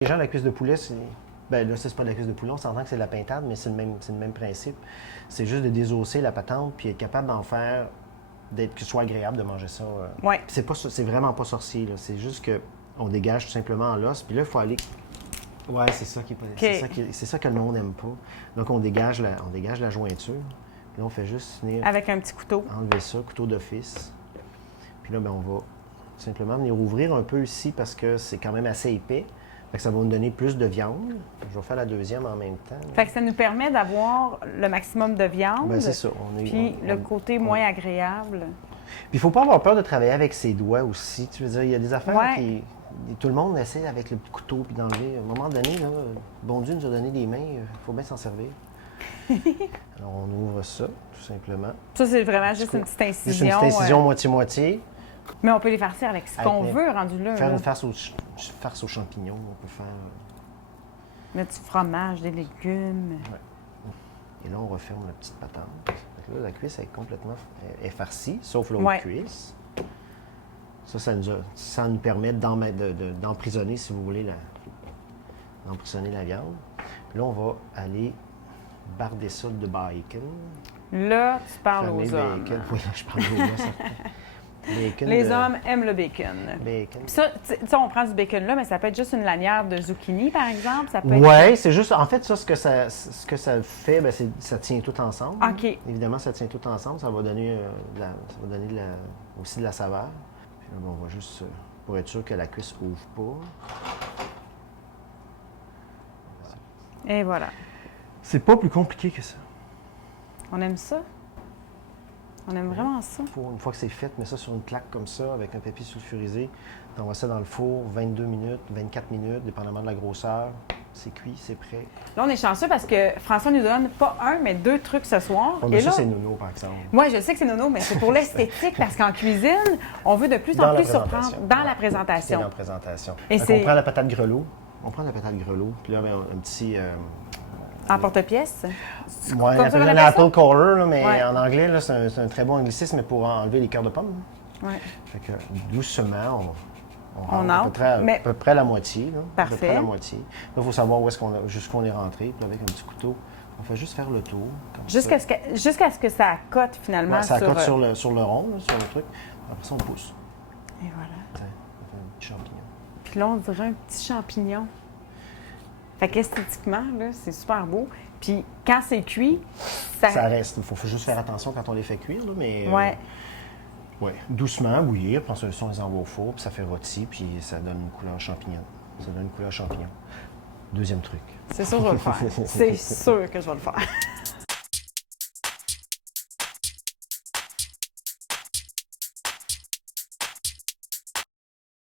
Les gens, la cuisse de poulet, c'est. Ben là, c'est pas de la cuisse de poulet, on s'entend que c'est de la pintade, mais c'est le même principe. C'est juste de désosser la patente puis être capable d'en faire, que ce soit agréable de manger ça. Ouais. C'est vraiment pas sorcier, là. C'est juste qu'on dégage tout simplement l'os, puis là, il faut aller. Ouais, c'est ça qui est pas. C'est ça que le monde n'aime pas. Donc, on dégage la jointure. Puis là, on fait juste venir. Avec un petit couteau. Enlever ça, couteau d'office. Puis là, ben, on va simplement venir ouvrir un peu ici parce que c'est quand même assez épais. Fait que ça va nous donner plus de viande. Je vais faire la deuxième en même temps. Fait que ça nous permet d'avoir le maximum de viande. Ben, c'est ça. Puis le côté moins agréable. Puis il ne faut pas avoir peur de travailler avec ses doigts aussi. Tu veux dire, il y a des affaires Ouais. qui. Tout le monde essaie avec le petit couteau puis d'enlever. À un moment donné, là, bon Dieu nous a donné des mains, il faut bien s'en servir. Alors on ouvre ça, tout simplement. Ça, c'est vraiment juste une petite Juste incision. une petite incision moitié-moitié. Mais on peut les farcir avec ce qu'on veut rendu là. Faire là. une farce aux champignons, on peut faire. Mettre du fromage, des légumes. Et là, on referme la petite patente. Fait que là, la cuisse est complètement est farcie, sauf l'autre Ouais. cuisse. Ça nous permet d'emprisonner, si vous voulez, d'emprisonner la viande. Puis là, on va aller barder ça de bacon. Là, tu parles Fameux aux hommes. bacon. Oui, là, je parle aux hommes. Bacon Les hommes aiment le bacon. Bacon. Puis ça, tu sais, on prend du bacon là, mais ça peut être juste une lanière de zucchini, par exemple. Ça peut être... Oui, c'est juste, en fait, ça, ce que ça fait, ben, ça tient tout ensemble. OK. Évidemment, ça tient tout ensemble. Ça va donner, aussi de la saveur. Puis là, ben, on va juste, pour être sûr que la cuisse ne ouvre pas. Et voilà. C'est pas plus compliqué que ça. On aime ça. On aime vraiment ça. Une fois que c'est fait, mets ça sur une plaque comme ça, avec un papier sulfurisé. Tu envoies ça dans le four, 22 minutes, 24 minutes, dépendamment de la grosseur. C'est cuit, c'est prêt. Là, on est chanceux parce que François nous donne pas un, mais deux trucs ce soir. On Et a ça, là, c'est nono, par exemple. moi, je sais que c'est nono, mais c'est pour l'esthétique parce qu'en cuisine, on veut de plus Dans en la plus surprendre présentation. dans la C'est dans présentation. la présentation. Et Donc, c'est- on prend la patate grelot. Puis là, ben, un petit... En porte-pièce. Ouais, on Comme ça appelle qu'on un appelle ça? apple corer, là, mais Ouais. en anglais, là, c'est un très bon anglicisme pour enlever les cœurs de pomme. Ouais. Fait que doucement, on On rentre entre, à mais- peu près la moitié. Là, À peu Parfait. près la moitié. Là, il faut savoir jusqu'où on est rentré. Puis avec un petit couteau, on fait juste faire le tour. Comme Jusqu'à ça. ce que ça accote finalement Ouais, ça sur... cote sur le rond, là, sur le truc. Après ça, on pousse. Et voilà. Tiens, on fait un petit champignon. Puis là, on dirait un petit champignon. Fait qu'esthétiquement, là, c'est super beau. Puis quand c'est cuit, ça... Ça reste. Il faut juste faire attention quand on les fait cuire, là, mais... Ouais. Ouais, doucement, bouillir, puis ensuite on les envoie au four, puis ça fait rôti, puis ça donne une couleur champignon. Ça donne une couleur champignon. Deuxième truc. C'est sûr que je vais le faire. C'est sûr que je vais le faire.